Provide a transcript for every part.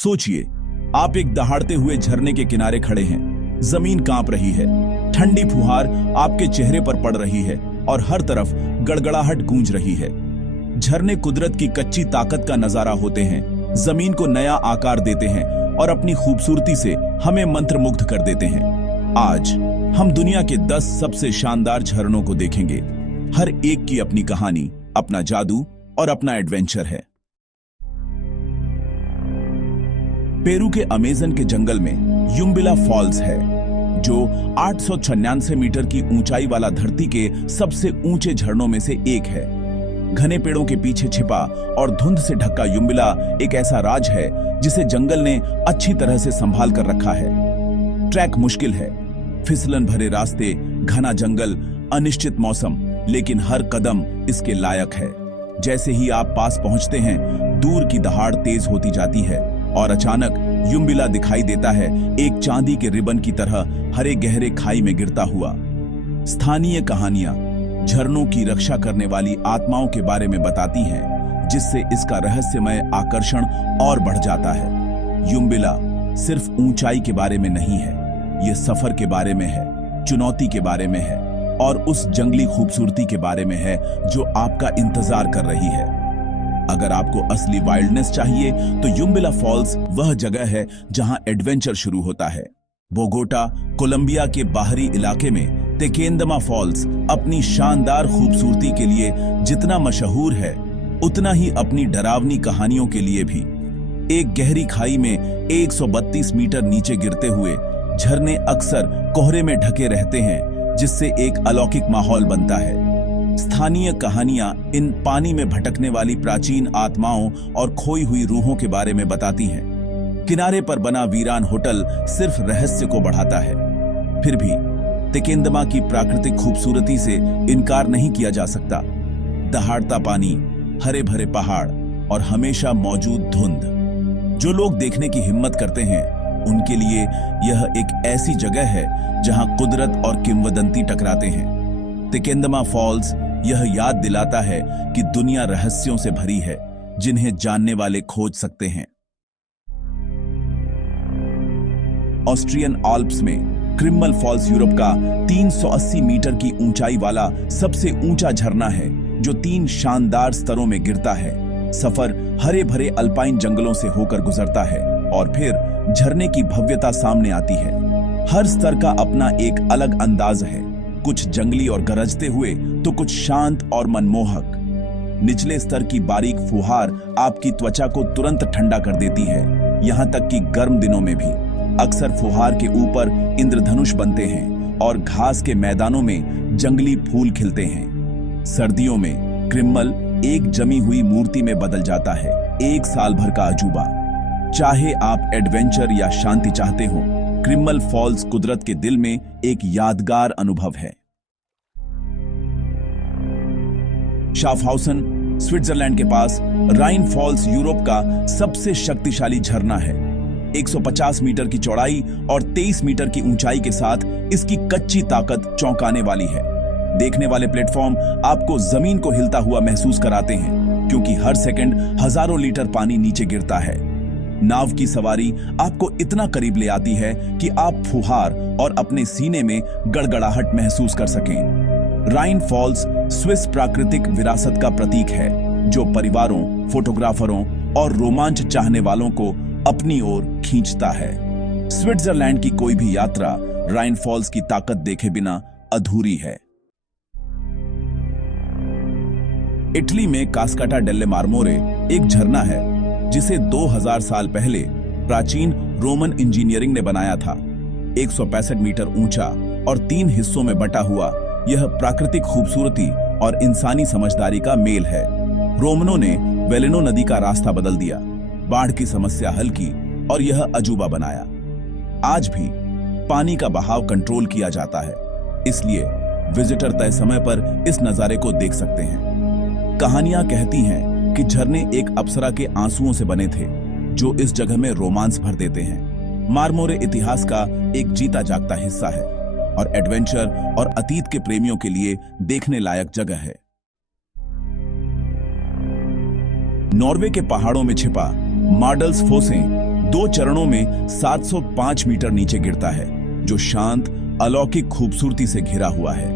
सोचिए, आप एक दहाड़ते हुए झरने के किनारे खड़े हैं। जमीन कांप रही है, ठंडी फुहार आपके चेहरे पर पड़ रही है और हर तरफ गड़गड़ाहट गूंज रही है। झरने कुदरत की कच्ची ताकत का नजारा होते हैं, जमीन को नया आकार देते हैं और अपनी खूबसूरती से हमें मंत्रमुग्ध कर देते हैं। आज हम दुनिया के 10 सबसे शानदार झरनों को देखेंगे। हर एक की अपनी कहानी, अपना जादू और अपना एडवेंचर है। पेरू के अमेज़न के जंगल में युम्बिला फॉल्स है, जो 896 मीटर की ऊंचाई वाला धरती के सबसे ऊंचे झरनों में से एक है। घने पेड़ों के पीछे छिपा और धुंध से ढका युम्बिला एक ऐसा राज है जिसे जंगल ने अच्छी तरह से संभाल कर रखा है। ट्रैक मुश्किल है, फिसलन भरे रास्ते, घना जंगल, अनिश्चित मौसम, लेकिन हर कदम इसके लायक है। जैसे ही आप पास पहुंचते हैं, दूर की दहाड़ तेज होती जाती है और अचानक युम्बिला दिखाई देता है, एक चांदी के रिबन की तरह हरे गहरे खाई में गिरता हुआ। स्थानीय कहानियां झरनों की रक्षा करने वाली आत्माओं के बारे में बताती हैं, जिससे इसका रहस्यमय आकर्षण और बढ़ जाता है। युम्बिला सिर्फ ऊंचाई के बारे में नहीं है, यह सफर के बारे में है, चुनौती के बारे में है और उस जंगली खूबसूरती के बारे में है जो आपका इंतजार कर रही है। अगर आपको असली वाइल्डनेस चाहिए तो युम्बिला फॉल्स वह जगह है जहां एडवेंचर शुरू होता है। बोगोटा, कोलंबिया के बाहरी इलाके में तेकेंदमा फॉल्स अपनी शानदार खूबसूरती के लिए जितना मशहूर है, उतना ही अपनी डरावनी कहानियों के लिए भी। एक गहरी खाई में 132 मीटर नीचे गिरते हुए झरने अक्सर कोहरे में ढके रहते हैं, जिससे एक अलौकिक माहौल बनता है। स्थानीय कहानियां इन पानी में भटकने वाली प्राचीन आत्माओं और खोई हुई रूहों के बारे में बताती हैं। किनारे पर बना वीरान होटल सिर्फ रहस्य को बढ़ाता है। फिर भी तेकेंदमा की प्राकृतिक खूबसूरती से इनकार नहीं किया जा सकता। दहाड़ता पानी, हरे भरे पहाड़ और हमेशा मौजूद धुंध। जो लोग देखने की हिम्मत करते हैं, उनके लिए यह एक ऐसी जगह है जहां कुदरत और किंवदंती टकराते हैं। तेकेंदमा फॉल्स यह याद दिलाता है कि दुनिया रहस्यों से भरी है, जिन्हें जानने वाले खोज सकते हैं। ऑस्ट्रियन आल्प्स में क्रिम्मल फॉल्स यूरोप का 380 मीटर की ऊंचाई वाला सबसे ऊंचा झरना है, जो 3 शानदार स्तरों में गिरता है। सफर हरे भरे अल्पाइन जंगलों से होकर गुजरता है और फिर झरने की भव्यता सामने आती है। हर स्तर का अपना एक अलग अंदाज है, कुछ जंगली और गरजते हुए तो कुछ शांत और मनमोहक। निचले स्तर की बारीक फुहार आपकी त्वचा को तुरंत ठंडा कर देती है, यहां तक कि गर्म दिनों में भी। अक्सर फुहार के ऊपर इंद्रधनुष बनते हैं और घास के मैदानों में जंगली फूल खिलते हैं। सर्दियों में क्रिम्मल एक जमी हुई मूर्ति में बदल जाता है, एक साल भर का अजूबा। चाहे आप एडवेंचर या शांति चाहते हो, क्रिम्मल फॉल्स कुदरत के दिल में एक यादगार अनुभव है। शाफहाउसन, स्विट्जरलैंड के पास राइन फॉल्स यूरोप का सबसे शक्तिशाली झरना है। 150 मीटर की चौड़ाई और 23 मीटर की ऊंचाई के साथ इसकी कच्ची ताकत चौंकाने वाली है। देखने वाले प्लेटफॉर्म आपको जमीन को हिलता हुआ महसूस कराते हैं, क्योंकि हर सेकंड हजारों लीटर पानी नीचे गिरता है। नाव की सवारी आपको इतना करीब ले आती है कि आप फुहार और अपने सीने में गड़गड़ाहट महसूस कर सकें। राइन फॉल्स स्विस प्राकृतिक विरासत का प्रतीक है, जो परिवारों, फोटोग्राफरों और रोमांच चाहने वालों को अपनी ओर खींचता है। स्विट्जरलैंड की कोई भी यात्रा राइन फॉल्स की ताकत देखे बिना अधूरी है। इटली में कास्काटा डेल्ले मार्मोरे एक झरना है, जिसे 2000 साल पहले प्राचीन रोमन इंजीनियरिंग ने बनाया था। 165 मीटर ऊंचा और 3 हिस्सों में बटा हुआ, यह प्राकृतिक खूबसूरती और इंसानी समझदारी का मेल है। रोमनों ने वेलेनो नदी का रास्ता बदल दिया, बाढ़ की समस्या हल की और यह अजूबा बनाया। आज भी पानी का बहाव कंट्रोल किया जाता है, इसलिए विजिटर तय समय पर इस नजारे को देख सकते हैं। कहानियां कहती हैं कि झरने एक अप्सरा के आंसुओं से बने थे, जो इस जगह में रोमांस भर देते हैं। मार्मोरे इतिहास का एक जीता जागता हिस्सा है और एडवेंचर और अतीत के प्रेमियों के लिए देखने लायक जगह है। नॉर्वे के पहाड़ों में छिपा मार्डल्स फोसे 2 चरणों में 705 मीटर नीचे गिरता है, जो शांत अलौकिक खूबसूरती से घिरा हुआ है।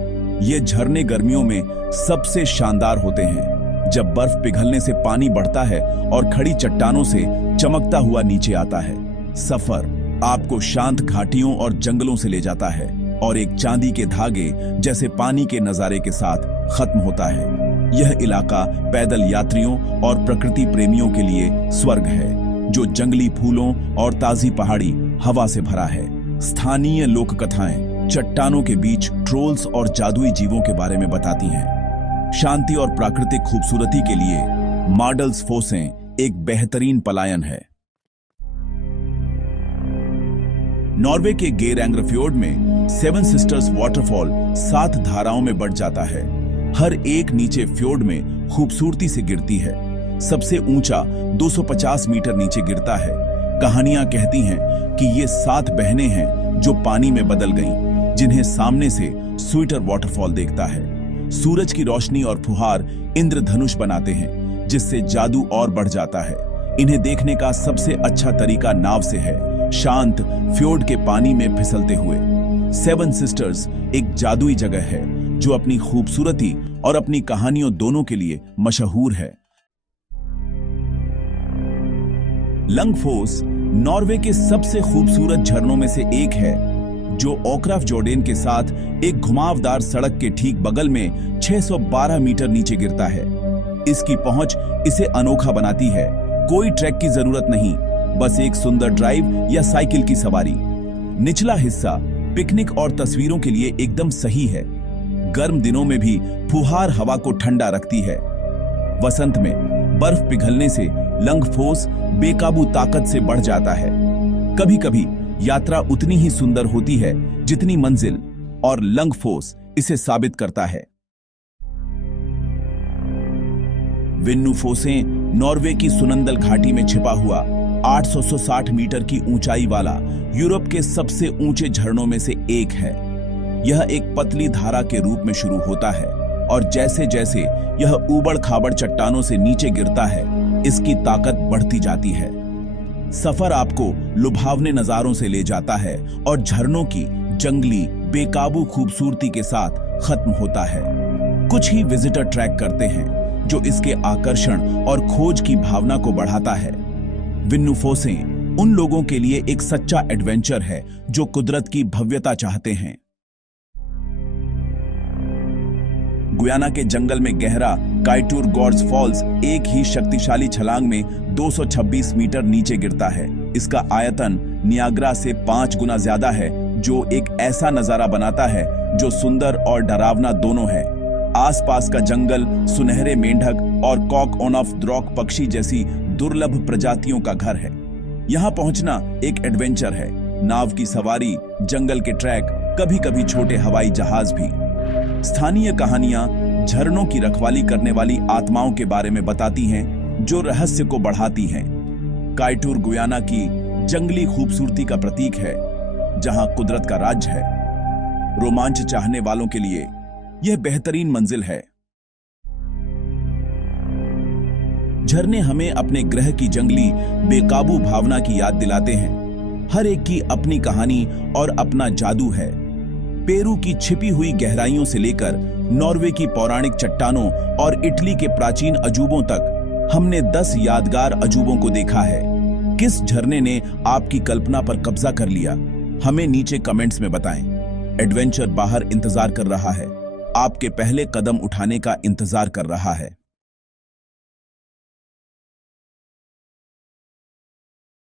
ये झरने गर्मियों में सबसे शानदार होते हैं, जब बर्फ पिघलने से पानी बढ़ता है और खड़ी चट्टानों से चमकता हुआ नीचे आता है। सफर आपको शांत घाटियों और जंगलों से ले जाता है और एक चांदी के धागे जैसे पानी के नजारे के साथ खत्म होता है। यह इलाका पैदल यात्रियों और प्रकृति प्रेमियों के लिए स्वर्ग है, जो जंगली फूलों और ताजी पहाड़ी हवा से भरा है। स्थानीय लोक कथाएं चट्टानों के बीच ट्रोल्स और जादुई जीवों के बारे में बताती हैं। शांति और प्राकृतिक खूबसूरती के लिए मार्डल्स फोसें एक बेहतरीन पलायन है। नॉर्वे के गेरैंग्रफ्योर्ड में 7 सिस्टर्स वाटरफॉल 7 धाराओं में बढ़ जाता है। हर एक नीचे फ्योर्ड में खूबसूरती से गिरती है। सबसे ऊंचा 250 मीटर नीचे गिरता है। कहानियां कहती हैं कि ये 7 बहनें हैं जो पानी में बदल गईं, जिन्हें सामने से स्वीटर वाटरफॉल देखता है। सूरज की रोशनी और फुहार इंद्रधनुष बनाते हैं, जिससे जादू और बढ़ जाता है। इन्हें देखने का सबसे अच्छा तरीका नाव से है, शांत फ्योर्ड के पानी में फिसलते हुए। 7 सिस्टर्स एक जादुई जगह है जो अपनी खूबसूरती और अपनी कहानियों दोनों के लिए मशहूर है। लंगफोस नॉर्वे के सबसे खूबसूरत झरनों में से एक है, जो ओक्राफजोर्डेन के साथ एक घुमावदार सड़क के ठीक बगल में 612 मीटर नीचे गिरता है। इसकी पहुंच इसे अनोखा बनाती है। कोई ट्रैक की जरूरत नहीं, बस एक सुंदर ड्राइव या साइकिल की सवारी। निचला हिस्सा पिकनिक और तस्वीरों के लिए एकदम सही है। गर्म दिनों में भी फुहार हवा को ठंडा रखती है। वसंत में बर्फ पिघलने से लंगफोस बेकाबू ताकत से बढ़ जाता है। कभी कभी यात्रा उतनी ही सुंदर होती है जितनी मंजिल, और लंगफोस इसे साबित करता है। विन्नुफोसें नॉर्वे की सुनंदल घाटी में छिपा हुआ 860 मीटर की ऊंचाई वाला यूरोप के सबसे ऊंचे झरनों में से एक है। यह एक पतली धारा के रूप में शुरू होता है और जैसे जैसे यह ऊबड़ खाबड़ चट्टानों से नीचे गिरता है, इसकी ताकत बढ़ती जाती है। सफर आपको लुभावने नजारों से ले जाता है और झरनों की जंगली बेकाबू खूबसूरती के साथ खत्म होता है। कुछ ही विजिटर ट्रैक करते हैं, जो इसके आकर्षण और खोज की भावना को बढ़ाता है। विन्नुफोसें उन लोगों के लिए एक सच्चा एडवेंचर है जो कुदरत की भव्यता चाहते हैं। गुयाना के जंगल में गहरा काइटूर गॉर्ज फॉल्स एक ही शक्तिशाली छलांग में 226 मीटर नीचे गिरता है। इसका आयतन नियाग्रा से 5 गुना ज्यादा है, जो एक ऐसा नजारा बनाता है जो सुंदर और डरावना दोनों है। आसपास का जंगल सुनहरे मेंढक और कॉक ऑन ऑफ द्रॉक पक्षी जैसी दुर्लभ प्रजातियों का घर है। यहाँ पहुंचना एक एडवेंचर है। नाव की सवारी, जंगल के ट्रैक, कभी कभी छोटे हवाई जहाज भी। स्थानीय कहानियां झरनों की रखवाली करने वाली आत्माओं के बारे में बताती हैं, जो रहस्य को बढ़ाती हैं। काइटूर गुयाना की जंगली खूबसूरती का प्रतीक है, जहां कुदरत का राज है। रोमांच चाहने वालों के लिए यह बेहतरीन मंजिल है। झरने हमें अपने ग्रह की जंगली बेकाबू भावना की याद दिलाते हैं। हर एक की अपनी कहानी और अपना जादू है। पेरू की छिपी हुई गहराइयों से लेकर नॉर्वे की पौराणिक चट्टानों और इटली के प्राचीन अजूबों तक हमने 10 यादगार अजूबों को देखा है। किस झरने ने आपकी कल्पना पर कब्जा कर लिया, हमें नीचे कमेंट्स में बताएं। एडवेंचर बाहर इंतजार कर रहा है, आपके पहले कदम उठाने का इंतजार कर रहा है।